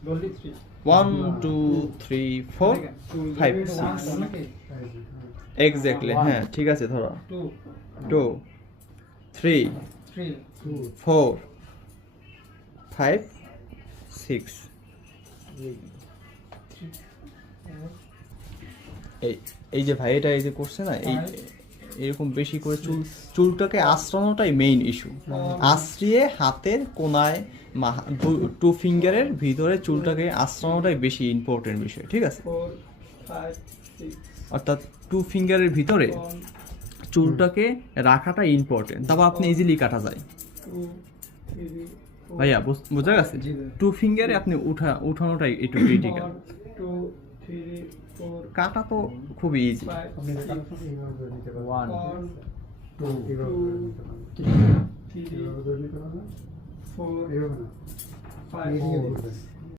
1 2 3 4 5 6 exactly হ্যাঁ ঠিক আছে ধরো 2 3 4 5 6 এই যে ভাই এটা এই যে করছে না এই এরকম বেশি করে চুলটাকে আঁচড়ানোটাই মেইন ইস্যু। আঁচড়িয়ে হাতের কোনায় টু ফিঙ্গারের ভিতরে চুলটাকে আঁচড়ানোটাই বেশি ইম্পর্টেন্ট বিষয়, ঠিক আছে? অর্থাৎ টু ফিঙ্গারের ভিতরে চুলটাকে রাখাটা ইম্পর্টেন্ট, তারপর আপনি ইজিলি কাটা যায়। ভাইয়া বোঝা গেছে? টু ফিঙ্গারে আপনি উঠানোটাই একটু ক্রিটিক্যাল। কাটা তো খুবই ইজি। 1 2 3 4 5